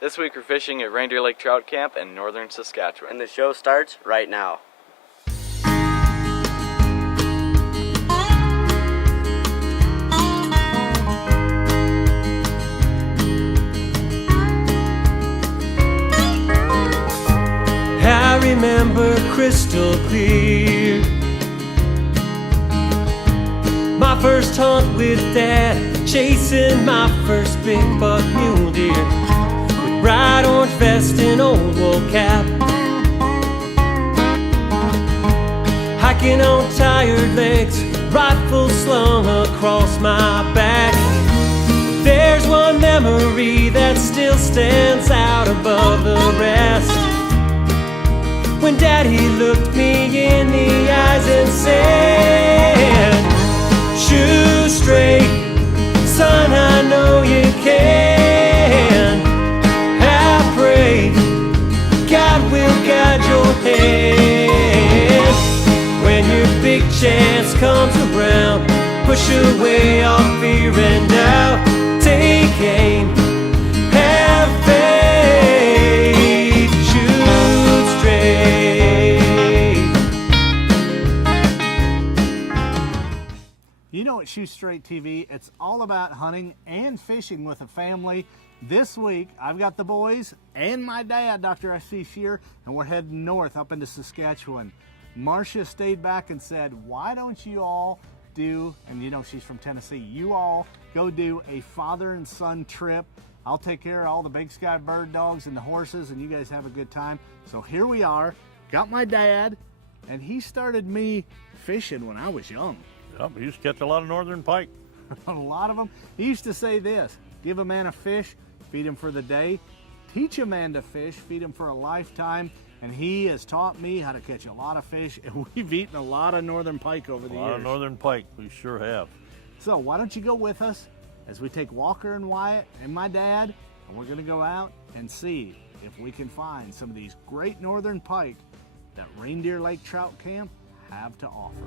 This week we're fishing at Reindeer Lake Trout Camp in northern Saskatchewan. And the show starts right now. I remember crystal clear my first hunt with Dad, chasing my first big buck mule deer with bright orange vest and old wool cap, hiking on tired legs, rifle slung across my back. There's one memory that still stands out above the rest, when Daddy looked me in the eyes and said, "Shoot straight, son, I know you can. I pray God will guide your hand. When your big chance comes around, push away all fear and doubt. Take aim, have faith, shoot straight." You know, at Shoot Straight TV, it's all about hunting and fishing with a family. This week, I've got the boys and my dad, Dr. S.C. Shear, and we're heading north up into Saskatchewan. Marcia stayed back and said, why don't you all do, and you know she's from Tennessee, you all go do a father and son trip. I'll take care of all the Big Sky bird dogs and the horses, and you guys have a good time. So here we are, got my dad, and he started me fishing when I was young. Yep, we used to catch a lot of northern pike. A lot of them. He used to say this: give a man a fish, feed him for the day. Teach a man to fish, feed him for a lifetime. And he has taught me how to catch a lot of fish, and we've eaten a lot of northern pike over the years. A lot of northern pike, we sure have. So why don't you go with us as we take Walker and Wyatt and my dad, and we're gonna go out and see if we can find some of these great northern pike that Reindeer Lake Trout Camp have to offer.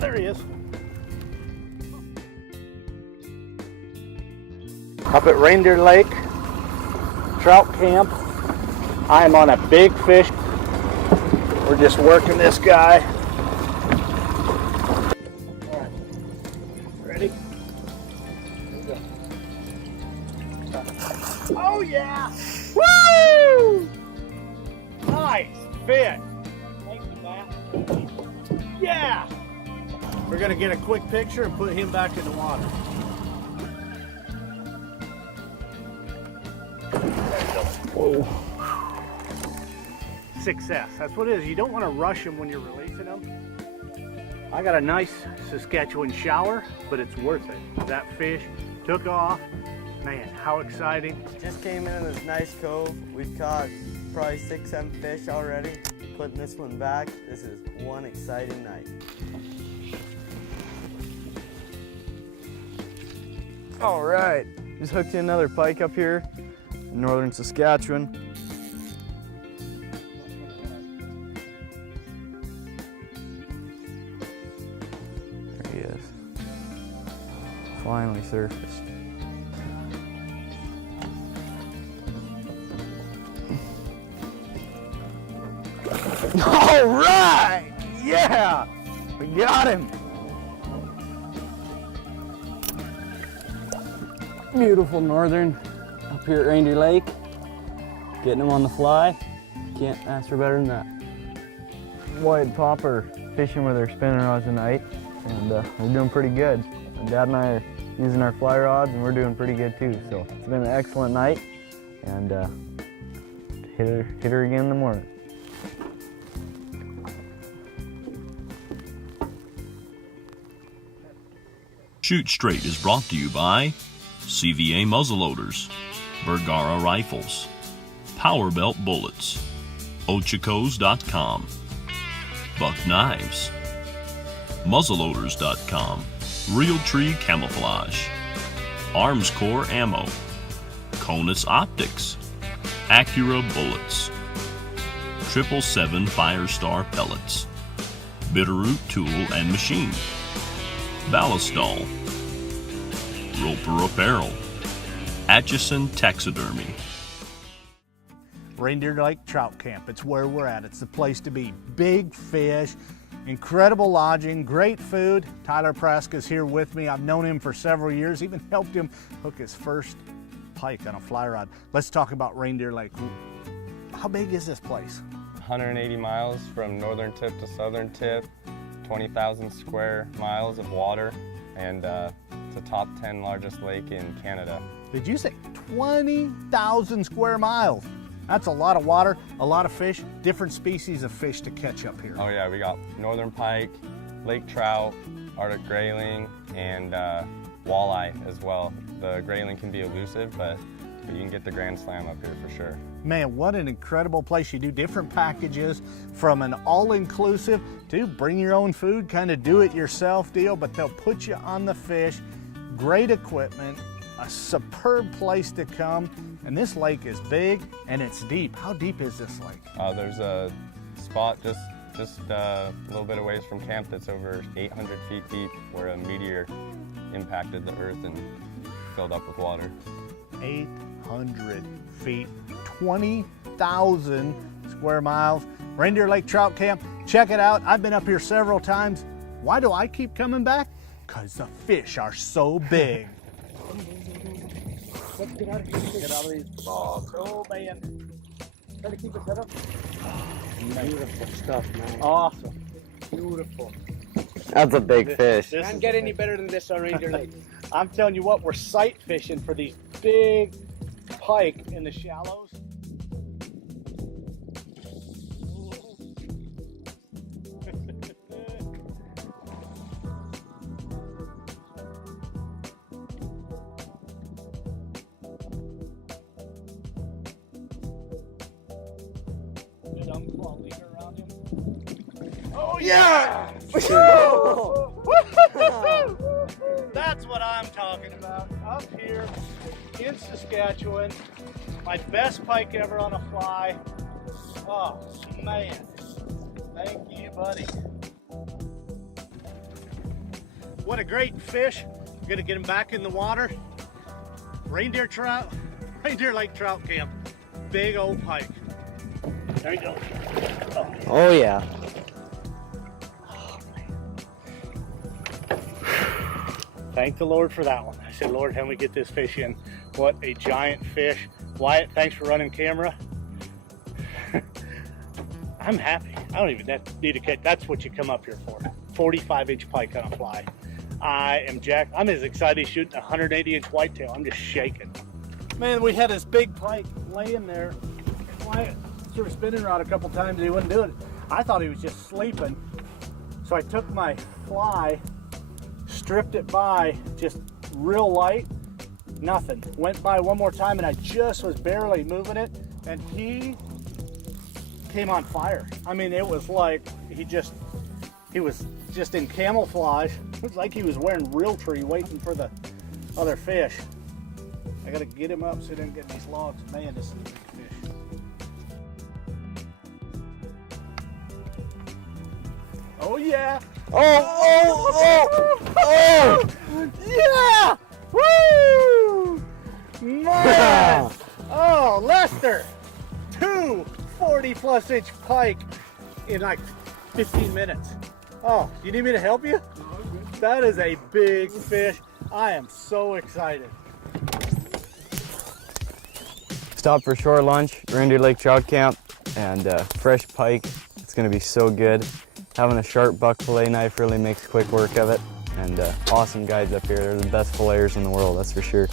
There he is. Up at Reindeer Lake Trout Camp, I am on a big fish. We're just working this guy. All right, ready? Here we go. Oh yeah! Woo! Nice fish. Thank you, Matt. Yeah! We're gonna get a quick picture and put him back in the water. Whoa. Success, that's what it is. You don't want to rush them when you're releasing them. I got a nice Saskatchewan shower, but it's worth it. That fish took off. Man, how exciting. Just came in this nice cove. We've caught probably 6-7 fish already. Putting this one back. This is one exciting night. All right, just hooked in another pike up here in northern Saskatchewan. There he is. Finally surfaced. All right, yeah. We got him. Beautiful northern up here at Reindeer Lake. Getting them on the fly. Can't ask for better than that. White popper fishing with our spinning rods tonight, and we're doing pretty good. And Dad and I are using our fly rods, and we're doing pretty good too. So it's been an excellent night, and hit her again in the morning. Shoot Straight is brought to you by CVA Muzzleloaders, Bergara Rifles, Powerbelt Bullets, Ochicos.com, Buck Knives, Muzzleloaders.com, Realtree Camouflage, Arms Corps Ammo, Conus Optics, Acura Bullets, 777 Firestar Pellets, Bitterroot Tool and Machine, Ballistol, Roper Apparel, Atchison Taxidermy. Reindeer Lake Trout Camp. It's where we're at. It's the place to be. Big fish, incredible lodging, great food. Tyler Praska's here with me. I've known him for several years, even helped him hook his first pike on a fly rod. Let's talk about Reindeer Lake. How big is this place? 180 miles from northern tip to southern tip, 20,000 square miles of water, and it's the top 10 largest lake in Canada. Did you say 20,000 square miles? That's a lot of water, a lot of fish, different species of fish to catch up here. Oh yeah, we got northern pike, lake trout, Arctic grayling, and walleye as well. The grayling can be elusive, but you can get the Grand Slam up here for sure. Man, what an incredible place. You do different packages from an all-inclusive to bring your own food, kind of do it yourself deal, but they'll put you on the fish, great equipment, a superb place to come, and this lake is big and it's deep. How deep is this lake? There's a spot just a little bit away from camp that's over 800 feet deep where a meteor impacted the earth and filled up with water. 800 feet, 20,000 square miles. Reindeer Lake Trout Camp, check it out. I've been up here several times. Why do I keep coming back? Because the fish are so big. Let's get out of here. Get out of these. Oh man. Try to keep it set up. Beautiful stuff, man. Awesome. Beautiful. That's a big fish. Can't get any better than this on Reindeer Lake. I'm telling you what, we're sight fishing for these big pike in the shallows. Oh yeah! That's what I'm talking about. Up here in Saskatchewan, my best pike ever on a fly. Oh man, thank you, buddy. What a great fish. We're gonna get him back in the water. Reindeer Lake Trout Camp. Big old pike. There you go. Oh yeah. Thank the Lord for that one. I said, Lord, help me get this fish in. What a giant fish. Wyatt, thanks for running camera. I'm happy. I don't even need to catch. That's what you come up here for. 45-inch pike on a fly. I am jacked. I'm as excited as shooting a 180-inch whitetail. I'm just shaking. Man, we had this big pike laying there. Wyatt threw a spinning rod a couple times and he wouldn't do it. I thought he was just sleeping. So I took my fly, stripped it by just real light, nothing. Went by one more time and I just was barely moving it and he came on fire. I mean, it was like he was just in camouflage. It was like he was wearing Realtree waiting for the other fish. I gotta get him up so he doesn't get these logs. Man, this is a big fish. Oh yeah! Oh! Yeah! Woo! Man! Oh, Lester! 2 40-plus inch pike in like 15 minutes. Oh, you need me to help you? That is a big fish. I am so excited. Stopped for shore lunch, Reindeer Lake Trout Camp, and fresh pike. It's gonna be so good. Having a sharp buck fillet knife really makes quick work of it. And awesome guides up here. They're the best filleters in the world, that's for sure.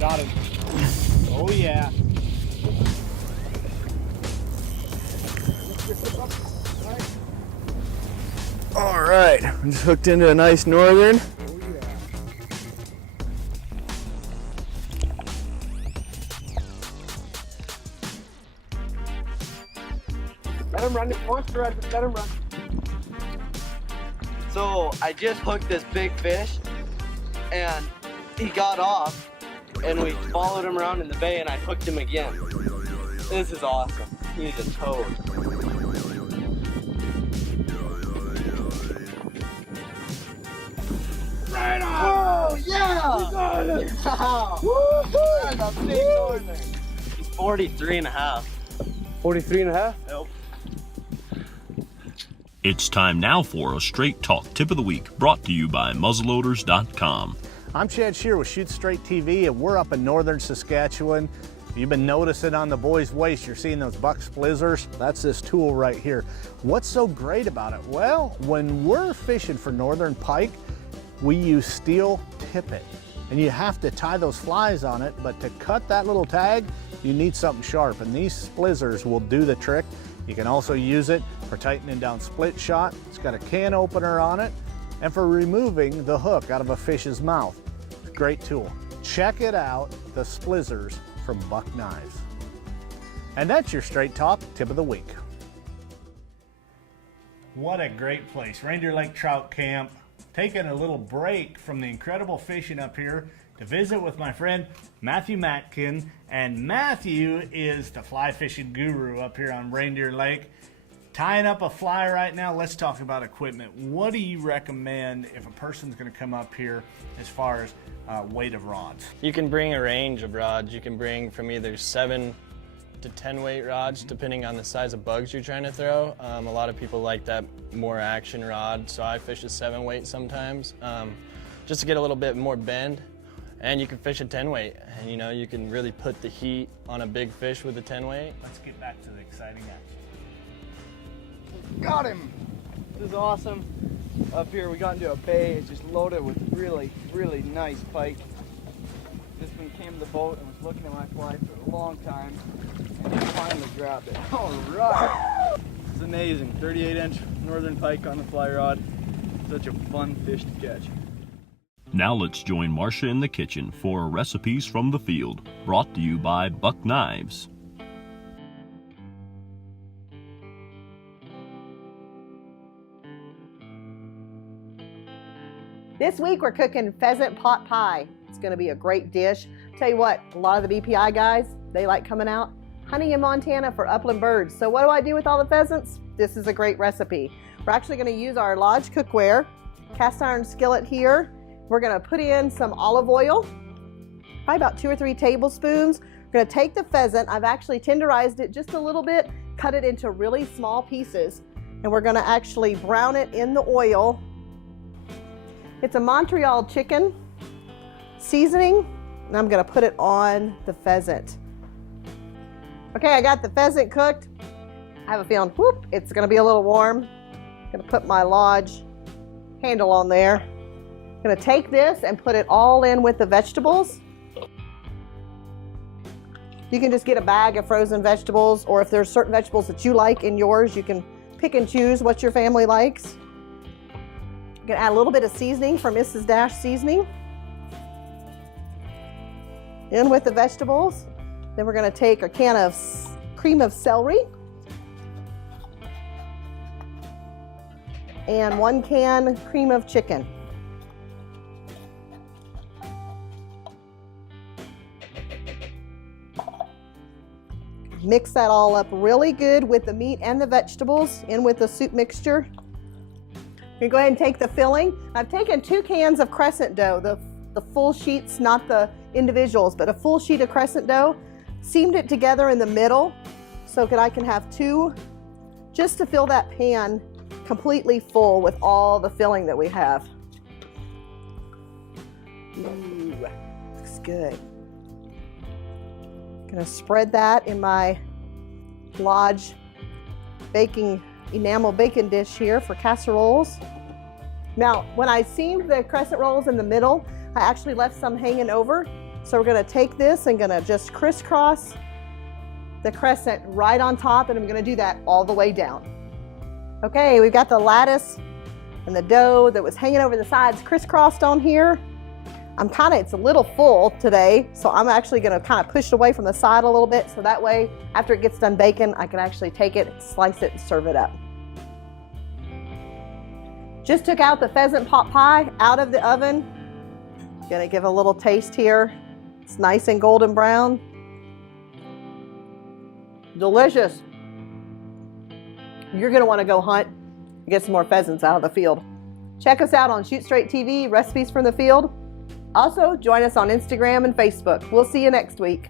Got him. Oh yeah. All right, I'm just hooked into a nice northern. Let him run. Wants to run. Let him run. So I just hooked this big fish, and he got off, and we followed him around in the bay, and I hooked him again. This is awesome. He's a toad. Right on! Oh, yeah! We got it! Woohoo! That's a big northern. He's 43 and a half. 43 and a half? Yep. It's time now for a Straight Talk Tip of the Week, brought to you by muzzleloaders.com. I'm Chad Shear with Shoot Straight TV, and we're up in northern Saskatchewan. You've been noticing on the boys' waist, you're seeing those buck splizzers. That's this tool right here. What's so great about it? Well, when we're fishing for northern pike, we use steel tippet. And you have to tie those flies on it, but to cut that little tag, you need something sharp, and these splizzers will do the trick. You can also use it for tightening down split shot. It's got a can opener on it, and for removing the hook out of a fish's mouth. Great tool. Check it out, the splizzers from Buck Knives. And that's your Straight Talk Tip of the Week. What a great place, Reindeer Lake Trout Camp. Taking a little break from the incredible fishing up here to visit with my friend Matthew Matkin. And Matthew is the fly fishing guru up here on Reindeer Lake. Tying up a fly right now, let's talk about equipment. What do you recommend if a person's going to come up here as far as weight of rods? You can bring a range of rods. You can bring from either 7 to 10 weight rods, depending on the size of bugs you're trying to throw. A lot of people like that more action rod, so I fish a 7 weight sometimes, just to get a little bit more bend. And you can fish a 10 weight, and you can really put the heat on a big fish with a 10 weight. Let's get back to the exciting action. Got him! This is awesome. Up here we got into a bay. It's just loaded with really, really nice pike. This one came to the boat and was looking at my fly for a long time, and I finally grabbed it. All right! It's amazing. 38-inch northern pike on the fly rod. Such a fun fish to catch. Now let's join Marcia in the kitchen for Recipes from the Field, brought to you by Buck Knives. This week we're cooking pheasant pot pie. It's going to be a great dish. Tell you what, a lot of the BPI guys, they like coming out hunting in Montana for upland birds. So what do I do with all the pheasants? This is a great recipe. We're actually going to use our Lodge cookware, cast iron skillet here. We're going to put in some olive oil, probably about 2 or 3 tablespoons. We're going to take the pheasant. I've actually tenderized it just a little bit, cut it into really small pieces, and we're going to actually brown it in the oil. It's a Montreal chicken seasoning, and I'm going to put it on the pheasant. Okay, I got the pheasant cooked. I have a feeling, whoop, it's going to be a little warm. I'm going to put my Lodge handle on there. I'm going to take this and put it all in with the vegetables. You can just get a bag of frozen vegetables, or if there's certain vegetables that you like in yours, you can pick and choose what your family likes. I'm going to add a little bit of seasoning from Mrs. Dash Seasoning in with the vegetables. Then we're going to take a can of cream of celery. and 1 can cream of chicken. Mix that all up really good with the meat and the vegetables in with the soup mixture. You're going to go ahead and take the filling. I've taken 2 cans of crescent dough, the full sheets, not the individuals, but a full sheet of crescent dough. Seamed it together in the middle so that I can have 2 just to fill that pan completely full with all the filling that we have. Ooh, looks good. Gonna spread that in my Lodge enamel baking dish here for casseroles. Now, when I seamed the crescent rolls in the middle, I actually left some hanging over. So we're gonna take this and gonna just crisscross the crescent right on top, and I'm gonna do that all the way down. Okay, we've got the lattice and the dough that was hanging over the sides crisscrossed on here. It's a little full today, so I'm actually gonna kind of push it away from the side a little bit, so that way, after it gets done baking, I can actually take it, slice it, and serve it up. Just took out the pheasant pot pie out of the oven. Gonna give a little taste here. It's nice and golden brown. Delicious. You're gonna wanna go hunt and get some more pheasants out of the field. Check us out on Shoot Straight TV, Recipes from the Field. Also, join us on Instagram and Facebook. We'll see you next week.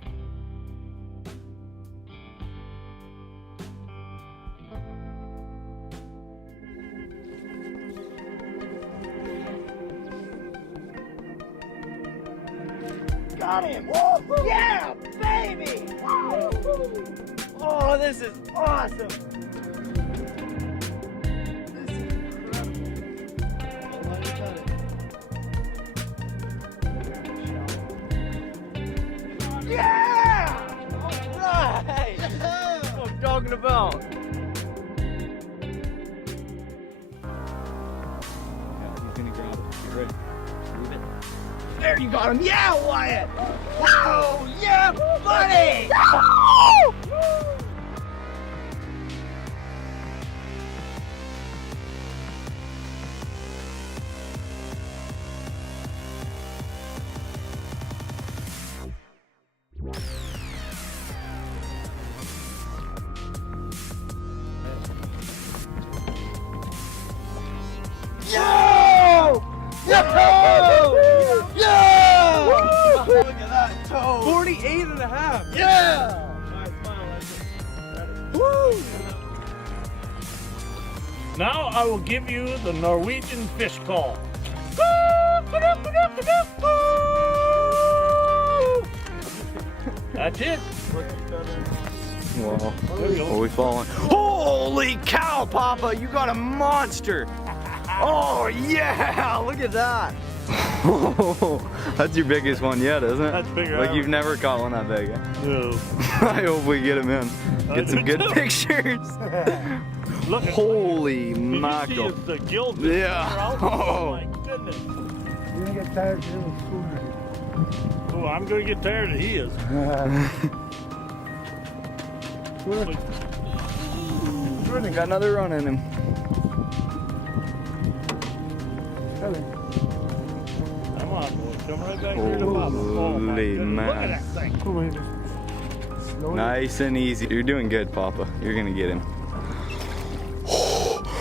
Got him! Woo! Yeah, baby! Woo! Oh, this is awesome! This is incredible. Yeah! All right! That's what I'm talking about. He's gonna grab it. You ready? Move it. There, you got him. Yeah, Wyatt! Whoa! Yeah, buddy! Yo! Yo! Yeah! Look at that toe. 48 and a half. Yeah! Woo! Now I will give you the Norwegian fish call. That's it. Whoa. Are we falling? Holy cow, Papa! You got a monster! Oh, yeah! Look at that! That's your biggest one yet, isn't it? That's bigger. Like, you've never caught one that big. No. I hope we get him in. Get some good pictures. Look at Holy mackerel. the gills. Yeah. Oh my goodness. You're gonna get tired of little schooner. Oh, I'm gonna get tired of his. Got another run in him. Come on, boy. Come right back here to Papa. Oh my Holy goodness. Look at man. that thing. Nice and easy. You're doing good, Papa. You're gonna get him.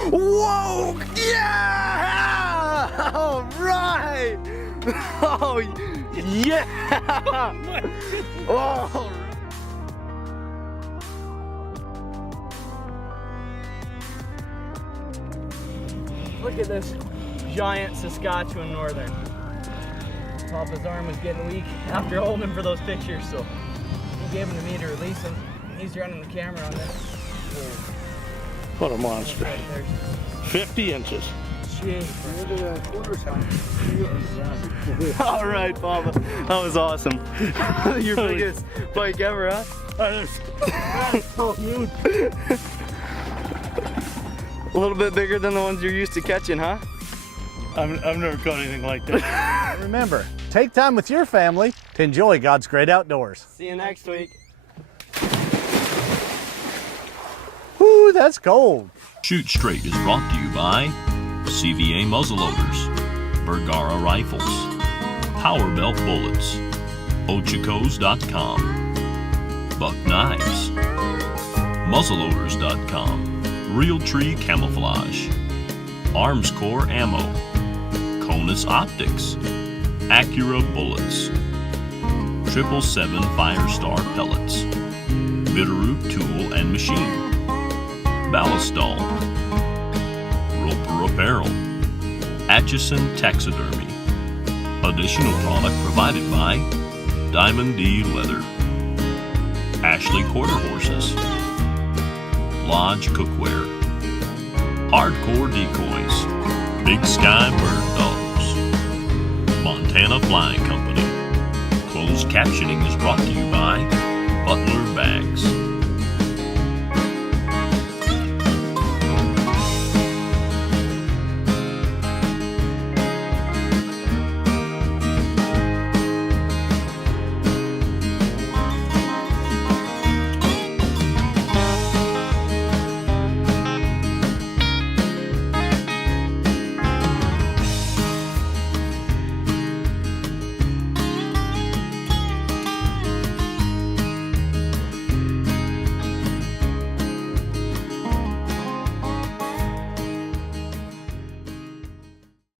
Whoa! Yeah! All right! Oh, yeah! Oh. Look at this giant Saskatchewan Northern. Papa's arm was getting weak after holding him for those pictures, so he gave him to me to release him. He's running the camera on this. What a monster. 50 inches. All right, Papa. That was awesome. Your biggest pike ever, huh? That's so huge. A little bit bigger than the ones you're used to catching, huh? I've never caught anything like that. Remember, take time with your family to enjoy God's great outdoors. See you next week. Whoo, that's cold. Shoot Straight is brought to you by CVA muzzleloaders, Bergara rifles, Power Belt bullets, Ochicos.com, Buck knives, Muzzleloaders.com, Realtree camouflage, Armscore ammo, Conus optics, Acura bullets, 777 Firestar pellets, Bitterroot tool and machine, Ballistol, Roper apparel, Atchison taxidermy. Additional product provided by Diamond D Leather, Ashley quarter horses, Lodge cookware, Hardcore decoys, Big Sky bird dogs, Montana Flying Company. Closed captioning is brought to you by Butler Bags.